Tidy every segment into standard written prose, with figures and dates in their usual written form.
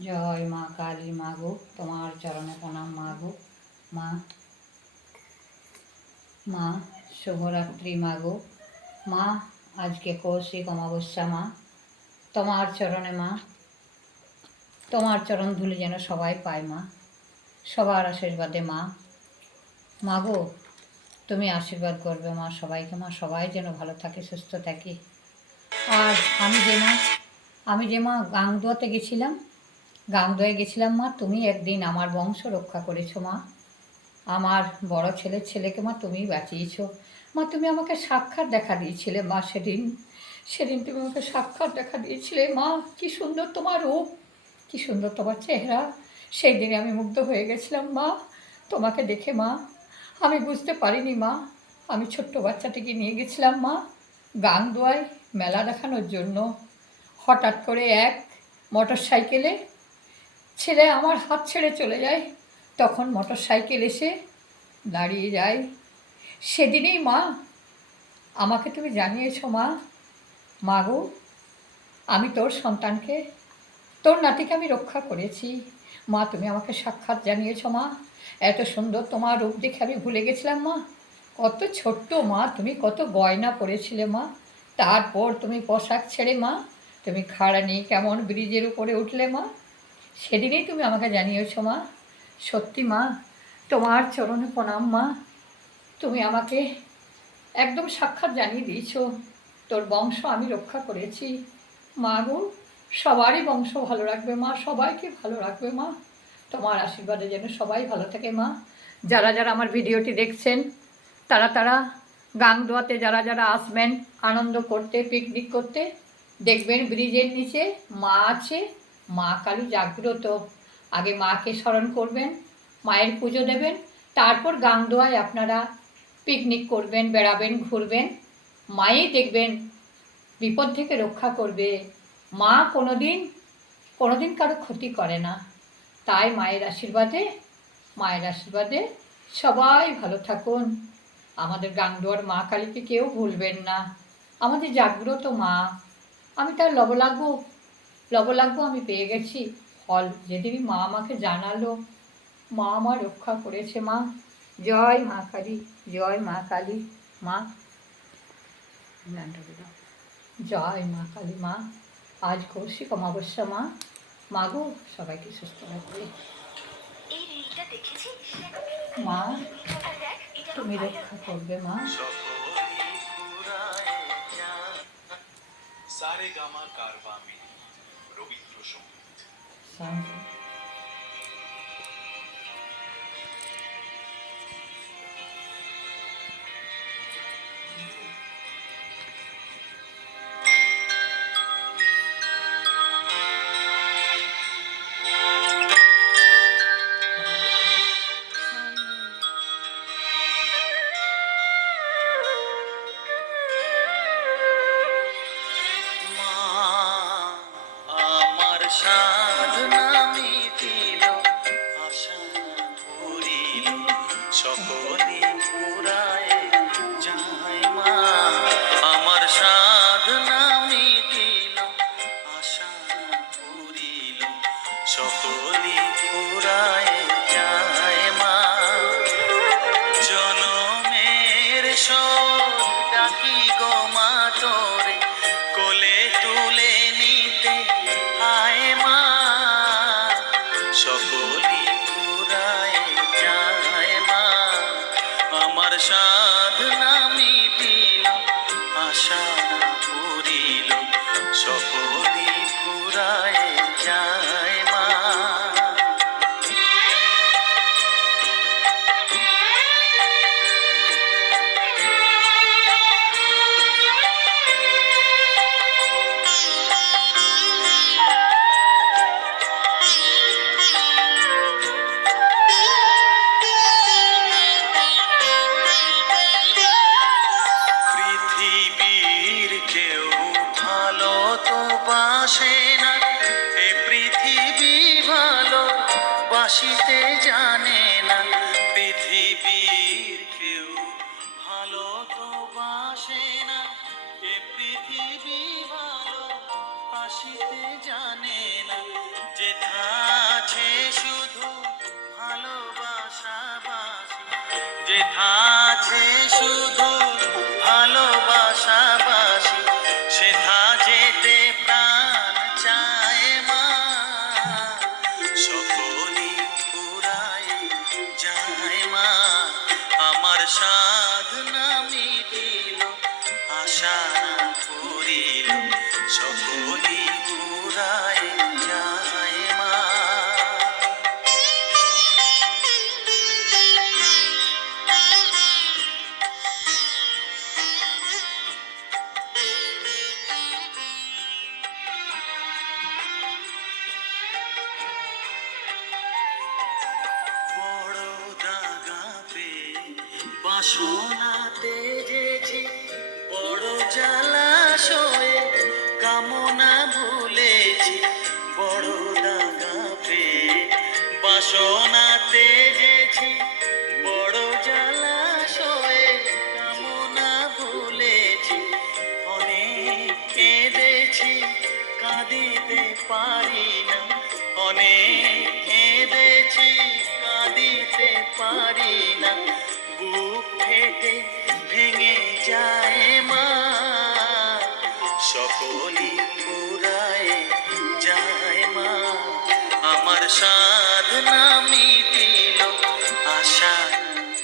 জয় মা কালী মা গো, তোমার চরণে প্রণাম মা গো। মা মা শুভরাত্রি মা গো। মা আজকে কৌশিক অমাবস্যা মা, তোমার চরণে মা, তোমার চরণ ধুলি যেন সবাই পায় মা, সবার আশীর্বাদে মা। মা গো, তুমি আশীর্বাদ করবে মা সবাইকে মা, সবাই যেন ভালো থাকে সুস্থ থাকে। আর আমি যে মা গাংদুয়াতে গেছিলাম, গাংদুয়ায় গেছিলাম মা, তুমি একদিন আমার বংশ রক্ষা করেছো মা। আমার বড় ছেলেকে মা তুমি বাঁচিয়েছো মা। তুমি আমাকে সাক্ষাৎ দেখা দিয়েছিলে মা সেদিন। সেদিন তুমি আমাকে সাক্ষাৎ দেখা দিয়েছিলে মা। কি সুন্দর তোমার রূপ, কি সুন্দর তোমার চেহারা। সেই দিনে আমি মুগ্ধ হয়ে গেছিলাম মা তোমাকে দেখে মা। আমি বুঝতে পারিনি মা, আমি ছোট্ট বাচ্চাটিকে নিয়ে গেছিলাম মা গাংদুয়ায় মেলা দেখানোর জন্য। হঠাৎ করে এক মোটর সাইকেলে ছেলে আমার হাত ছেড়ে চলে যায়। তখন মোটর সাইকেল এসে দাঁড়িয়ে যায়। সেদিনেই মা আমাকে তুমি জানিয়েছো মা, মা গো, আমি তোর সন্তানকে, তোর নাতিকে আমি রক্ষা করেছি মা। তুমি আমাকে সাক্ষাৎ জানিয়েছো মা। এত সুন্দর তোমার রূপ দেখে আমি ভুলে গেছিলাম মা। কত ছোট্ট মা তুমি, কত গয়না পরেছিলে মা। তারপর তুমি পোশাক ছেড়ে মা তুমি খাড়া নিয়ে কেমন ব্রিজের উপরে উঠলে মা। সেদিনেই তুমি আমাকে জানিয়েছো মা। সত্যি মা, তোমার চরণে প্রণাম মা। তুমি আমাকে একদম সাক্ষাৎ জানিয়ে দিয়েছো, তোর বংশ আমি রক্ষা করেছি মা গো। সবারই বংশ ভালো রাখবে মা, সবাইকে ভালো রাখবে মা। তোমার আশীর্বাদে যেন সবাই ভালো থাকে মা। যারা যারা আমার ভিডিওটি দেখছেন, তারা গাংদুয়াতে যারা আসবেন আনন্দ করতে, পিকনিক করতে, দেখবেন ব্রিজের নিচে মা আছে। মা কালী জাগ্রত। আগে মাকে স্মরণ করবেন, মায়ের পুজো দেবেন, তারপর গাংদুয়ায় আপনারা পিকনিক করবেন, বেড়াবেন, ঘুরবেন। মাই দেখবেন বিপদ থেকে রক্ষা করবে। মা কোনোদিন কারো ক্ষতি করে না। তাই মায়ের আশীর্বাদে সবাই ভালো থাকুন। আমাদের গাংদুয়ার মা কালীকে কেউ ভুলবেন না, আমাদের জাগ্রত মা। আমি তার লবলাগ্য আমি পেয়ে গেছি ফল। যেদিনই মা আমাকে জানালো, মা আমার রক্ষা করেছে মা। জয় মা কালী, জয় মা কালী মা। জয় মা কালী মা। আজ কৌশিক অমাবস্যা মা। মা গো, সবাইকে সুস্থ রাখবে মা। তুমি রক্ষা করবে মা। সারেগামা কারবা মিনি রবীন্দ্রসঙ্গীত। সাধনা মিটিল, আশা পুরিল, সকলে পুরায় যায় মা। আমার সাধনা মিটিল, আশা পুরিল, সকলে পুরায় যায় মা। জনমের শোধ ডাকি গো মা তোরে, কোলে তুলে নিতে আয় মা। সকলি পুরায় যায় মা। আমার সাধনা মিটিল, আশা পুরিল, সকলি পুরায় যায় মা। পৃথিবীর কেউ ভালো তো বাসে না, এ পৃথিবী ভালো বাসিতে জানে না। পৃথিবীর কেউ ভালো তো বাসে না, এ পৃথিবী ভালো বাসিতে জানে না। যেথা শুধু ভালোবাসাবাসি সেথা যেতে প্রাণ চায় মা সকলই ফুরায় যায় মা আমার সাধনা মিটিল আশা না করিল সকলই ফুরায় যায় মা বড় দাগা পেয়ে বাসনা তেজেছি বড় জলাশয়ে কামনা ভুলেছি বড় দাগা পেয়ে বাসনা তেজেছি বড় জলাশয়ে কামনা ভুলেছি অনেক কেঁদেছি কাঁদিতে পারি না অনেক কেঁদেছি কাঁদিতে পারি না বুক ফেটে ভেঙে যায় মা সকলই ফুরায় যায় মা আমার সাধনা মিটিল আশা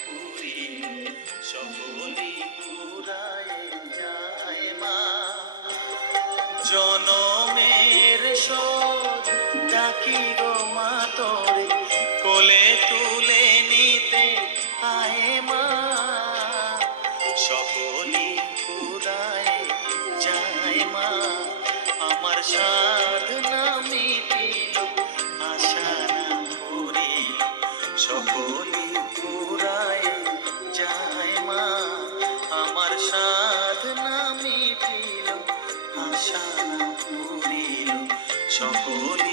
পুরিল সকলই ফুরায় যায় মা জনমের শোধ ডাকি গো মা তোরে কোলে তুলে নিতে আয় মা সকলই ফুরায় যায় মা আমার সাধনা মিটিল আশা না করিল সকলই ফুরায় যায় মা আমার সাধনা মিটিল আশা না করিল সকলই